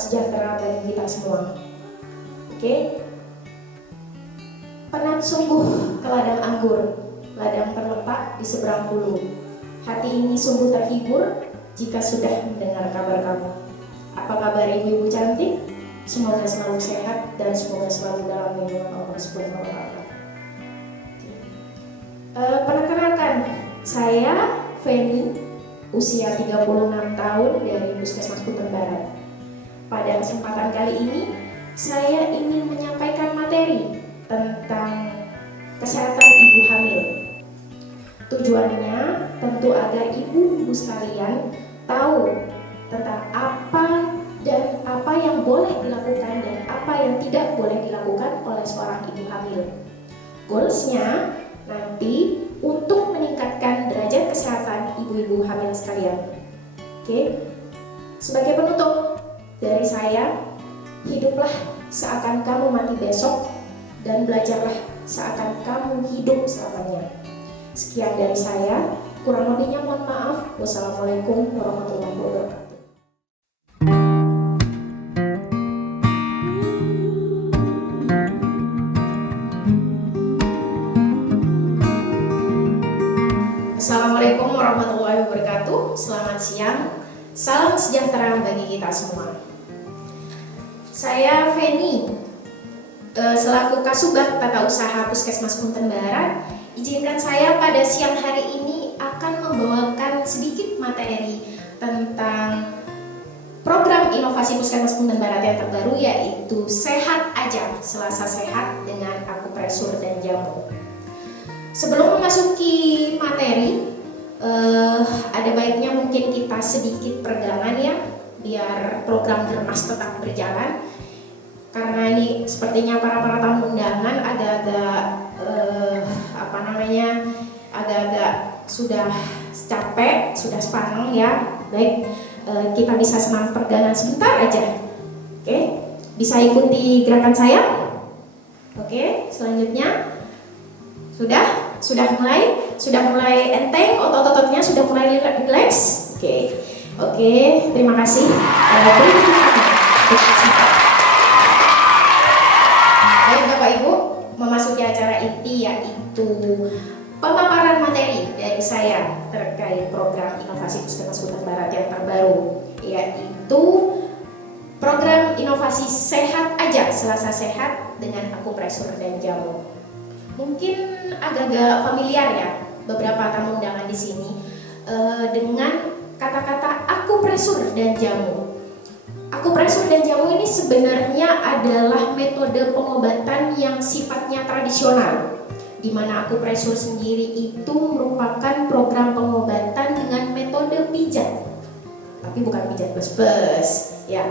sejahtera bagi kita semua. Oke? Penat sungguh ke ladang anggur, ladang terletak di seberang hulu. Hati ini sungguh terhibur jika sudah mendengar kabar kamu. Apa kabar ibu-ibu cantik? Semoga selalu sehat dan semoga selalu dalam lindungan Allah Subhanahu wa Ta'ala. Perkenalkan, saya Feni, usia 36 tahun dari Puskesmas Punten Barat. Pada kesempatan kali ini, saya ingin menyampaikan materi tentang kesehatan ibu hamil. Tujuannya tentu agar ibu-ibu sekalian tahu tentang apa yang boleh dilakukan dan apa yang tidak boleh dilakukan oleh seorang ibu hamil. Goalsnya nanti untuk meningkatkan derajat kesehatan ibu-ibu hamil sekalian. Oke. Sebagai penutup dari saya, hiduplah seakan kamu mati besok dan belajarlah seakan kamu hidup selamanya. Sekian dari saya, kurang lebihnya mohon maaf. Wassalamualaikum warahmatullahi wabarakatuh. Assalamualaikum warahmatullahi wabarakatuh. Selamat siang. Salam sejahtera bagi kita semua. Saya Feni, selaku Kasubag Tata Usaha Puskesmas Punten Barat, izinkan saya pada siang hari ini akan membawakan sedikit materi tentang program inovasi Puskesmas Punten Barat yang terbaru, yaitu Sehat Aja, Selasa Sehat dengan akupresur dan jamu. Sebelum memasuki materi, ada baiknya mungkin kita sedikit peregangan ya, biar program Germas tetap berjalan. Karena ini sepertinya para tamu undangan agak-agak agak-agak sudah capek, sudah sepaneng ya. Baik, kita bisa senam peregangan sebentar aja. Oke, bisa ikuti gerakan saya. Oke, selanjutnya sudah mulai enteng, otot-ototnya sudah mulai relax. Oke, terima kasih. Baik Bapak Ibu, memasuki acara inti yaitu pemaparan materi dari saya terkait program inovasi Puskesmas Punten Barat yang terbaru, yaitu program inovasi Sehat Aja, Selasa Sehat dengan akupresur dan jamu. Mungkin agak-agak familiar ya beberapa tamu undangan di sini dengan kata-kata akupresur dan jamu. Akupresur dan jamu ini sebenarnya adalah metode pengobatan yang sifatnya tradisional, di mana akupresur sendiri itu merupakan program pengobatan dengan metode pijat, tapi bukan pijat bes-bes ya.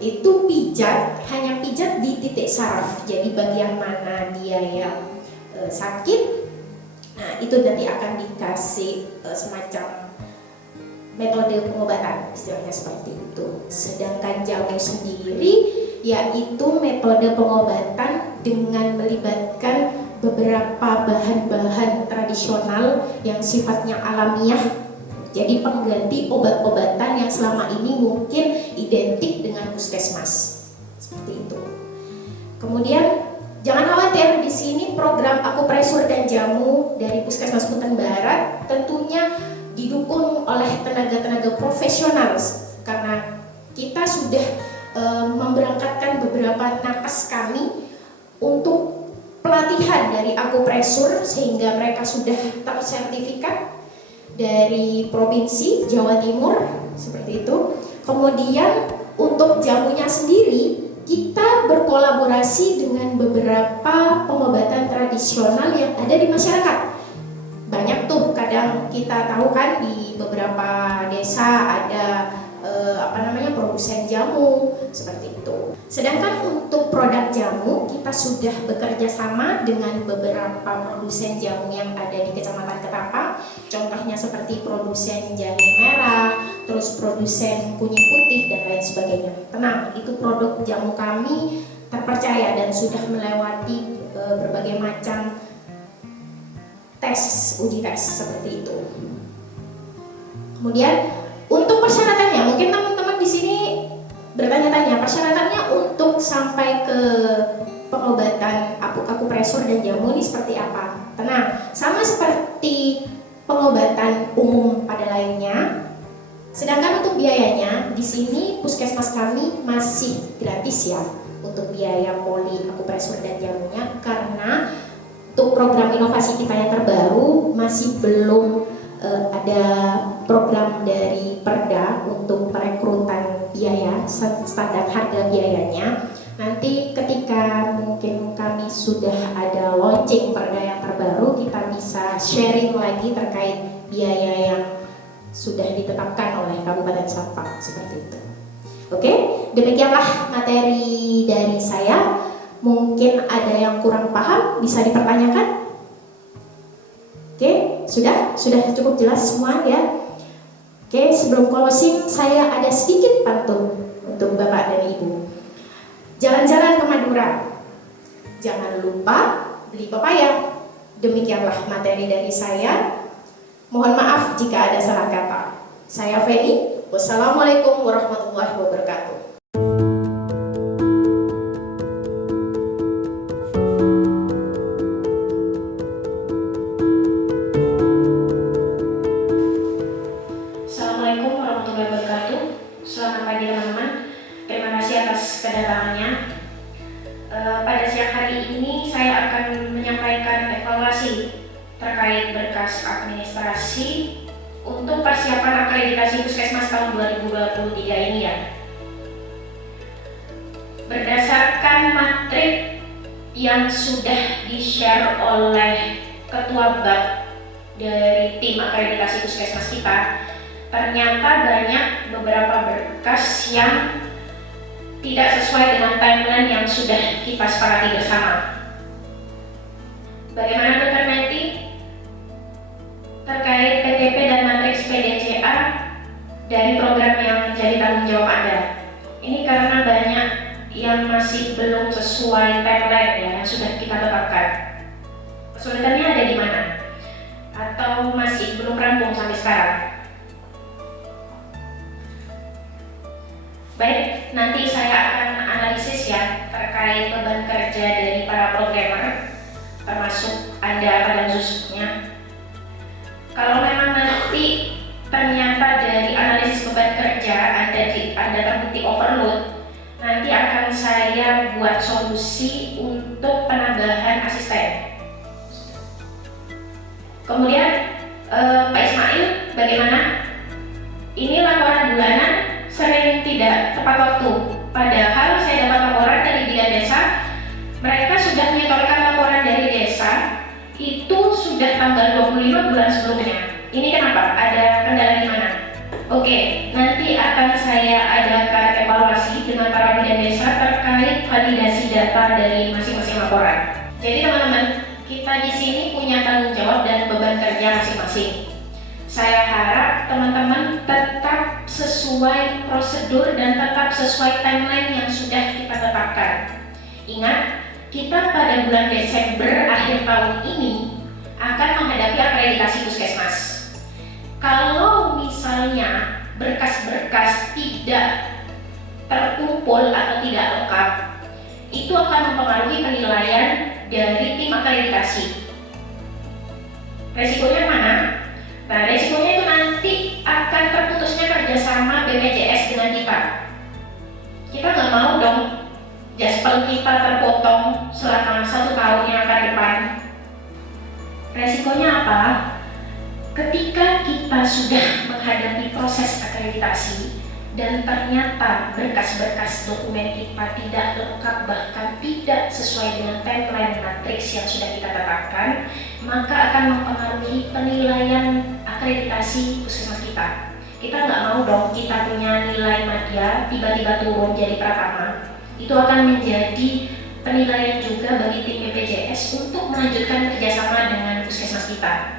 Itu pijat, hanya pijat di titik saraf, jadi bagian mana dia yang sakit, nah itu nanti akan dikasih semacam metode pengobatan, istilahnya seperti itu. Sedangkan jamu sendiri yaitu metode pengobatan dengan melibatkan beberapa bahan-bahan tradisional yang sifatnya alamiah, jadi pengganti obat-obatan yang selama ini mungkin identik dengan puskesmas, seperti itu. Kemudian jangan khawatir, di sini program akupresur dan jamu dari Puskesmas Punten Barat tentunya didukung oleh tenaga-tenaga profesional, karena kita sudah memberangkatkan beberapa nakes kami untuk pelatihan dari akupresur sehingga mereka sudah tersertifikat dari Provinsi Jawa Timur, seperti itu. Kemudian untuk jamunya sendiri kita berkolaborasi dengan beberapa pengobatan tradisional yang ada di masyarakat. Banyak tuh, kadang kita tahu kan di beberapa desa ada produsen jamu, seperti itu. Sedangkan untuk produk jamu kita sudah bekerja sama dengan beberapa produsen jamu yang ada di Kecamatan Ketapang. Contohnya seperti produsen jahe merah, terus produsen kunyit putih dan lain sebagainya. Tenang, itu produk jamu kami terpercaya dan sudah melewati berbagai macam uji tes seperti itu. Kemudian untuk persyaratannya, mungkin teman-teman di sini bertanya-tanya persyaratannya untuk sampai ke pengobatan akupresur dan jamu ini seperti apa. Tenang, sama seperti pengobatan umum pada lainnya. Sedangkan untuk biayanya di sini puskesmas kami masih gratis ya untuk biaya poli akupresur dan jamunya, karena untuk program inovasi kita yang terbaru masih belum ada program dari Perda untuk perekrutan biaya, standar harga biayanya. Nanti ketika mungkin kami sudah ada launching Perda yang terbaru, kita bisa sharing lagi terkait biaya yang sudah ditetapkan oleh Kabupaten Sampang seperti itu. Oke, demikianlah materi dari saya. Mungkin ada yang kurang paham, bisa dipertanyakan. Oke, sudah cukup jelas semua ya. Oke, sebelum closing saya ada sedikit pantun untuk Bapak dan Ibu. Jalan-jalan ke Madura, jangan lupa beli pepaya. Demikianlah materi dari saya. Mohon maaf jika ada salah kata. Saya Feni. Wassalamualaikum warahmatullahi wabarakatuh. Assalamualaikum warahmatullahi wabarakatuh. Selamat pagi teman-teman. Terima kasih atas kedatangannya. Pada siang hari ini saya akan menyampaikan evaluasi terkait berkas administrasi untuk persiapan akreditasi puskesmas tahun 2023 ini ya. Berdasarkan matrik yang sudah di-share oleh Ketua BAK dari tim akreditasi puskesmas kita, ternyata banyak beberapa berkas yang tidak sesuai dengan timeline yang sudah kita sepakati bersama. Bagaimana Dr. Meti terkait PTP dan matriks PDCA dari program yang menjadi tanggung jawab Anda? Ini karena banyak yang masih belum sesuai timeline yang sudah kita tetapkan. Kesulitannya ada di mana? Atau masih belum rampung sampai sekarang? Baik, nanti saya akan analisis ya terkait beban kerja dari para programmer, termasuk Anda pada khususnya. Kalau memang nanti ternyata dari analisis beban kerja Anda terbukti overload, nanti akan saya buat solusi untuk penambahan asisten. Kemudian Pak Ismail, bagaimana? Ini laporan bulanan sering tidak tepat waktu. Padahal saya dapat laporan dari Dinas Desa, mereka sudah menyetorkan laporan dari desa itu sudah tanggal 25 bulan sebelumnya. Ini kenapa? Ada kendala di mana? Oke, nanti akan saya adakan evaluasi dengan para Dinas Desa terkait validasi data dari masing-masing laporan. Jadi teman-teman, kita di sini punya tanggung jawab dan beban kerja masing-masing. Saya harap teman-teman tetap sesuai prosedur dan tetap sesuai timeline yang sudah kita tetapkan. Ingat, kita pada bulan Desember akhir tahun ini akan menghadapi akreditasi puskesmas. Kalau misalnya berkas-berkas tidak terkumpul atau tidak lengkap, itu akan mempengaruhi penilaian dari tim akreditasi. Resikonya mana? Nah, resikonya itu nanti akan terputusnya kerjasama BPJS dengan kita. Kita nggak mau dong jaspel kita terpotong selama 1 tahun yang akan depan. Resikonya apa? Ketika kita sudah menghadapi proses akreditasi dan ternyata berkas-berkas dokumen kita tidak lengkap, bahkan tidak sesuai dengan timeline matriks yang sudah kita tetapkan, maka akan mempengaruhi penilaian akreditasi puskesmas kita. Kita nggak mau dong kita punya nilai madya tiba-tiba turun jadi pratama. Itu akan menjadi penilaian juga bagi tim BPJS untuk melanjutkan kerjasama dengan puskesmas kita.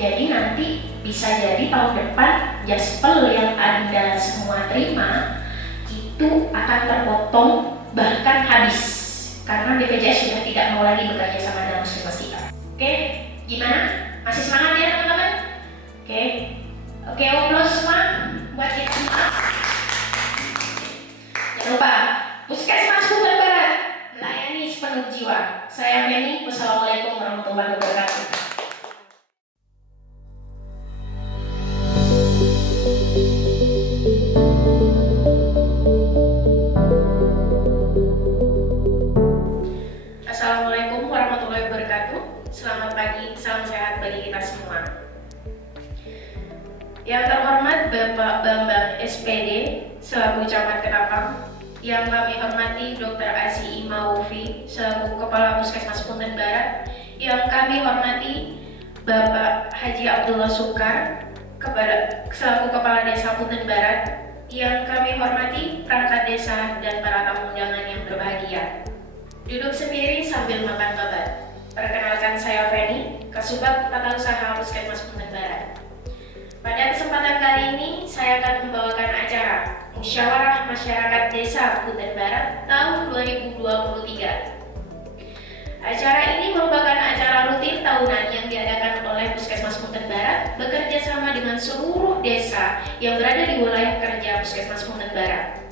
Jadi nanti bisa jadi tahun depan jaspel yang Anda semua terima itu akan terpotong bahkan habis karena BPJS sudah tidak mau lagi bekerja sama dengan puskesmas kita. Oke, gimana? Masih semangat ya teman-teman? Oke, oke, plus semua buat kita semua. Jangan lupa, Puskesmas Hutan Barat melayani sepenuh jiwa. Saya Feni, wassalamualaikum warahmatullahi wabarakatuh. Assalamualaikum warahmatullahi wabarakatuh. Selamat pagi, salam sehat bagi kita semua. Yang terhormat Bapak Bambang SPD selaku Camat Ketapang, yang kami hormati Dr. Azi Imaufi selaku Kepala Puskesmas Punten Barat, yang kami hormati Bapak Haji Abdullah Sukar selaku Kepala Desa Punten Barat, yang kami hormati perangkat desa dan para tamu undangan yang berbahagia. Duduk sendiri sambil makan babat. Perkenalkan, saya Feni, Kasubag Tata Usaha Puskesmas Punten Barat. Pada kesempatan kali ini, saya akan membawakan acara Musyawarah Masyarakat Desa Punten Barat tahun 2023. Acara ini merupakan acara rutin tahunan yang diadakan oleh Puskesmas Punten Barat bekerja sama dengan seluruh desa yang berada di wilayah kerja Puskesmas Punten Barat.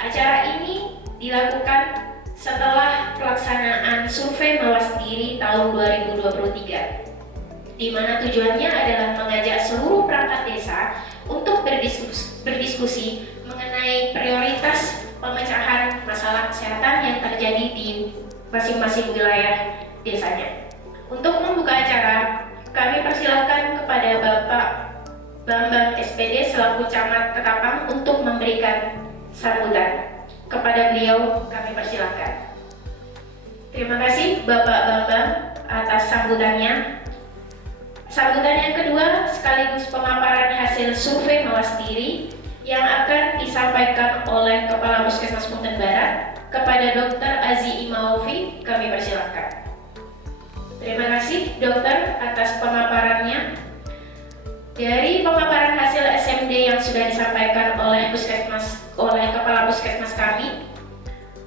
Acara ini dilakukan setelah pelaksanaan survei mawas diri tahun 2023, di mana tujuannya adalah mengajak seluruh perangkat desa untuk berdiskusi mengenai prioritas pemecahan masalah kesehatan yang terjadi di masing-masing wilayah desanya. Untuk membuka acara, kami persilahkan kepada Bapak Bambang SPD selaku Camat Ketapang untuk memberikan sambutan. Kepada beliau kami persilahkan. Terima kasih Bapak Bambang atas sambutannya. Sambutan yang kedua sekaligus pemaparan hasil survei mawas diri yang akan disampaikan oleh Kepala Puskesmas Punten Barat kepada Dr. Azi Imaufi, kami persilahkan. Terima kasih Dokter atas pemaparannya. Dari pemaparan hasil SMD yang sudah disampaikan oleh Kepala Puskesmas kami,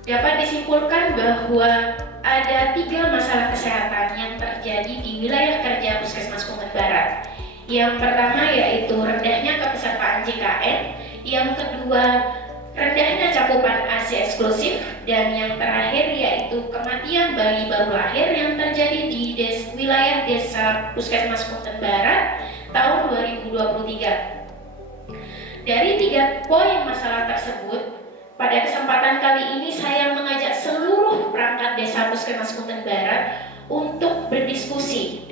dapat disimpulkan bahwa ada 3 masalah kesehatan yang terjadi di wilayah kerja Puskesmas Punten Barat. Yang pertama yaitu rendahnya kepesertaan JKN, yang kedua rendahnya cakupan ASI eksklusif, dan yang terakhir yaitu kematian bayi baru lahir yang terjadi di wilayah desa Puskesmas Punten Barat tahun 2023. Dari 3 poin masalah tersebut, pada kesempatan kali ini saya mengajak seluruh perangkat desa Puskesmas Punten Barat untuk berdiskusi.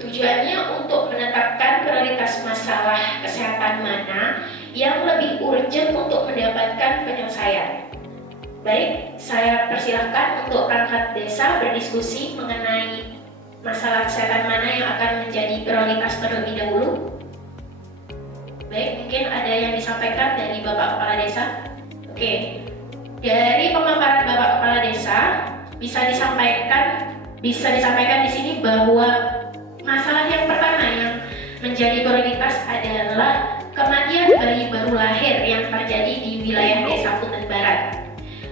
Tujuannya untuk menetapkan prioritas masalah kesehatan mana yang lebih urgent untuk mendapatkan penyelesaian. Baik, saya persilahkan untuk perangkat desa berdiskusi mengenai masalah kesehatan mana yang akan menjadi prioritas terlebih dahulu. Baik, mungkin ada yang disampaikan dari Bapak Kepala Desa. Oke, dari pemaparan Bapak Kepala Desa bisa disampaikan di sini bahwa masalah yang pertama yang menjadi prioritas adalah kematian bayi baru lahir yang terjadi di wilayah Desa Punten Barat.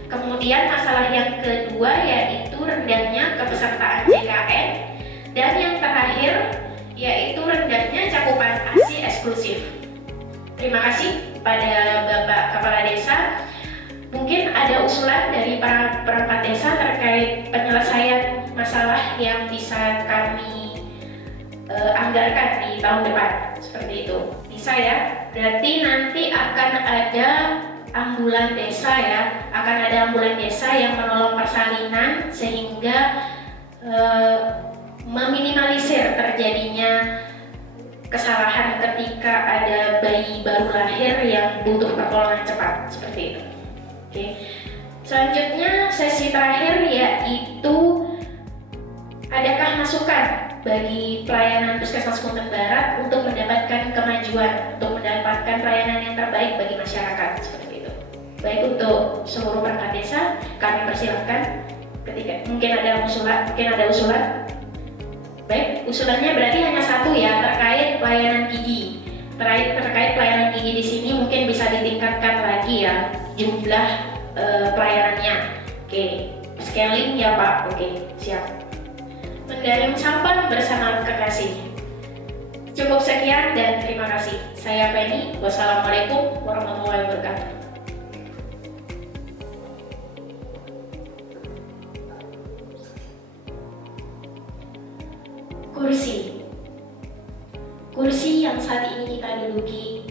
Kemudian masalah yang kedua yaitu rendahnya kepesertaan JKN, dan yang terakhir yaitu rendahnya cakupan ASI eksklusif. Terima kasih pada Bapak Kepala Desa. Mungkin ada usulan dari para perangkat desa terkait penyelesaian masalah yang bisa kami anggarkan di tahun depan, seperti itu. Bisa ya? Berarti nanti akan ada ambulan desa ya, akan ada ambulan desa yang menolong persalinan sehingga meminimalisir terjadinya kesalahan ketika ada bayi baru lahir yang butuh pertolongan cepat, seperti itu. Oke. Selanjutnya sesi terakhir yaitu adakah masukan bagi pelayanan Puskesmas Punten Barat untuk mendapatkan kemajuan, untuk mendapatkan pelayanan yang terbaik bagi masyarakat, seperti itu. Baik, untuk seluruh perangkat desa kami persilahkan ketika mungkin ada usulan. Baik, usulannya berarti hanya satu ya, terkait pelayanan gigi. Terkait pelayanan gigi di sini mungkin bisa ditingkatkan lagi ya jumlah pelayanannya. Oke, scaling ya Pak. Oke, siap. Mendaring sampan bersama kekasih. Cukup sekian dan terima kasih. Saya Feni. Wassalamualaikum warahmatullahi wabarakatuh. Kursi yang saat ini kita duduki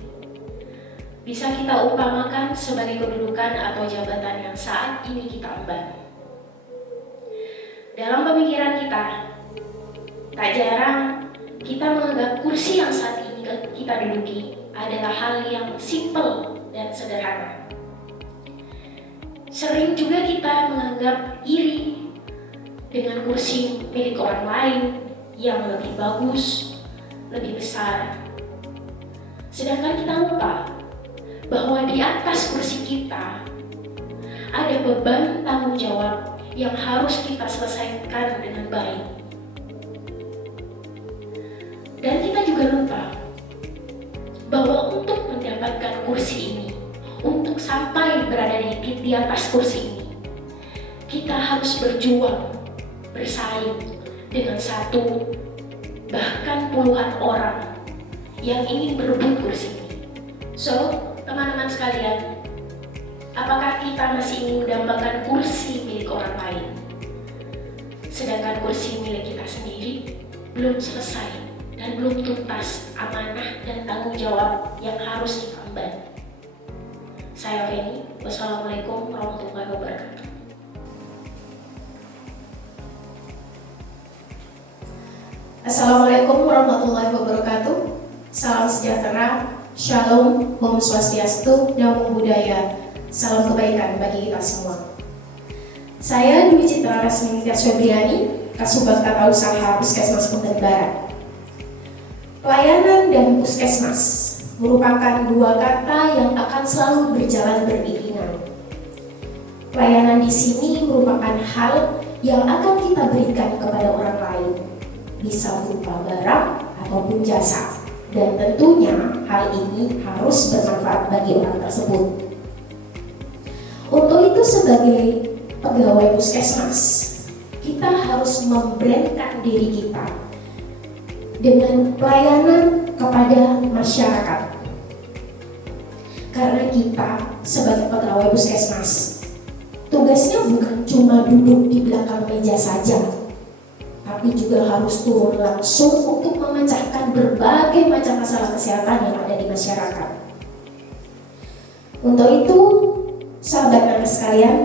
bisa kita umpamakan sebagai kedudukan atau jabatan yang saat ini kita emban. Dalam pemikiran kita, tak jarang kita menganggap kursi yang saat ini kita duduki adalah hal yang simpel dan sederhana. Sering juga kita menganggap iri dengan kursi milik orang lain yang lebih bagus, lebih besar. Sedangkan kita lupa bahwa di atas kursi kita ada beban tanggung jawab yang harus kita selesaikan dengan baik. Dan kita juga lupa bahwa untuk mendapatkan kursi ini, untuk sampai berada di atas kursi ini, kita harus berjuang, bersaing dengan satu bahkan puluhan orang yang ingin berebut kursi ini. So, teman-teman sekalian, apakah kita masih ingin mendambakan kursi milik orang lain, sedangkan kursi milik kita sendiri belum selesai dan belum tuntas amanah dan tanggung jawab yang harus kita emban? Saya Feni, wassalamualaikum warahmatullahi wabarakatuh. Assalamualaikum warahmatullahi wabarakatuh. Salam sejahtera, shalom, om swastiastu, namo buddhaya. Salam kebaikan bagi kita semua. Saya Dwi Citra Rasminingtyas Febriani, Kasubag Tata Usaha Puskesmas Punten Barat. Pelayanan dan puskesmas merupakan dua kata yang akan selalu berjalan beriringan. Pelayanan di sini merupakan hal yang akan kita berikan kepada orang lain, bisa berupa barang ataupun jasa, dan tentunya hal ini harus bermanfaat bagi orang tersebut. Untuk itu sebagai pegawai puskesmas, kita harus membrandkan diri kita dengan pelayanan kepada masyarakat. Karena kita sebagai pegawai puskesmas, tugasnya bukan cuma duduk di belakang meja saja, tapi juga harus turun langsung untuk memecahkan berbagai macam masalah kesehatan yang ada di masyarakat. Untuk itu, sahabat nakes sekalian,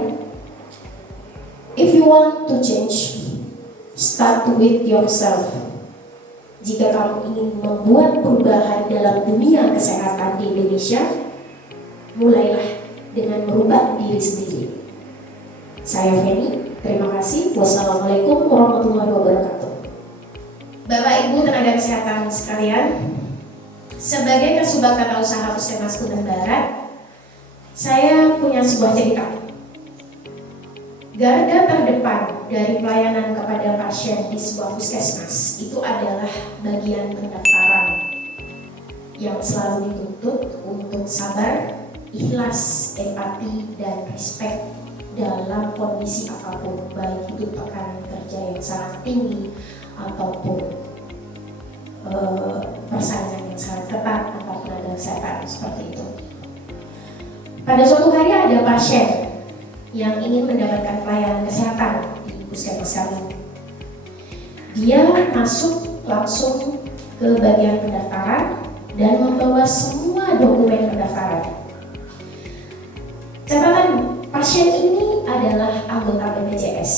if you want to change, start with yourself. Jika kamu ingin membuat perubahan dalam dunia kesehatan di Indonesia, mulailah dengan merubah diri sendiri. Saya Feni, terima kasih. Wassalamualaikum warahmatullahi wabarakatuh. Bapak Ibu tenaga kesehatan sekalian, sebagai Kasubag Tata Usaha Puskesmas Punten Barat, saya punya sebuah cerita. Garda terdepan dari pelayanan kepada pasien di sebuah puskesmas itu adalah bagian pendaftaran yang selalu dituntut untuk sabar, ikhlas, empati, dan respek dalam kondisi apapun, baik itu tekanan kerja yang sangat tinggi ataupun persaingan yang sangat ketat antar tenaga kesehatan seperti itu. Pada suatu hari ada pasien yang ingin mendapatkan pelayanan kesehatan di puskesmas kami. Dia masuk langsung ke bagian pendaftaran dan membawa semua dokumen pendaftaran. Catatan, pasien ini adalah anggota BPJS.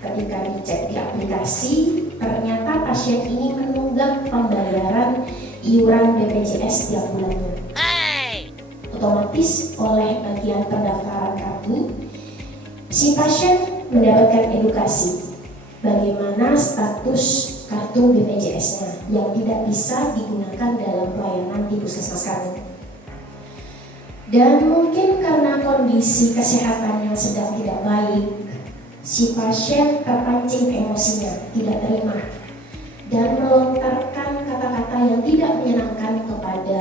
Ketika dicek di aplikasi, ternyata pasien ini menunggak pembayaran iuran BPJS tiap bulannya. Otomatis oleh bagian pendaftaran kami, si pasien mendapatkan edukasi bagaimana status kartu BPJS-nya yang tidak bisa digunakan dalam pelayanan di puskesmas kami. Dan mungkin karena kondisi kesehatan yang sedang tidak baik, si pasien terpancing emosinya, tidak terima, dan melontarkan kata-kata yang tidak menyenangkan kepada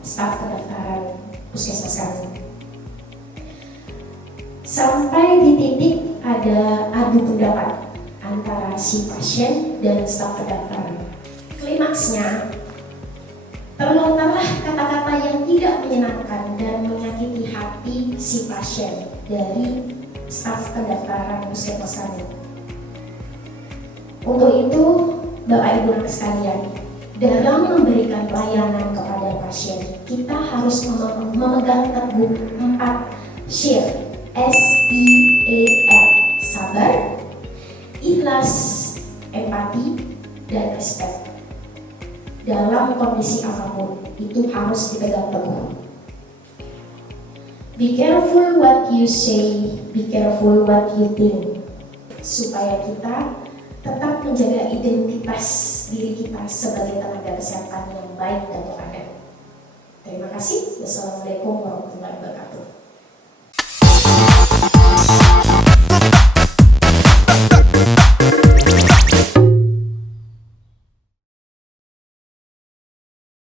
staf pendaftaran puskesmas kami. Sampai di titik ada adu pendapat antara si pasien dan staf pendaftaran. Klimaksnya, terlontarlah kata-kata yang tidak menyenangkan dan menyakiti hati si pasien dari staf pendaftaran puskesmas kami. Untuk itu, Bapak Ibu anak sekalian, dalam memberikan pelayanan kepada pasien, kita harus memegang teguh 4 SEAR. S-I-E-R, sabar, ikhlas, empati, dan respect. Dalam kondisi apapun, itu harus dipegang teguh. Be careful what you say, be careful what you think. Supaya kita tetap menjaga identitas diri kita sebagai tenaga kesehatan yang baik dan yang ada. Terima kasih. Wassalamualaikum warahmatullahi wabarakatuh.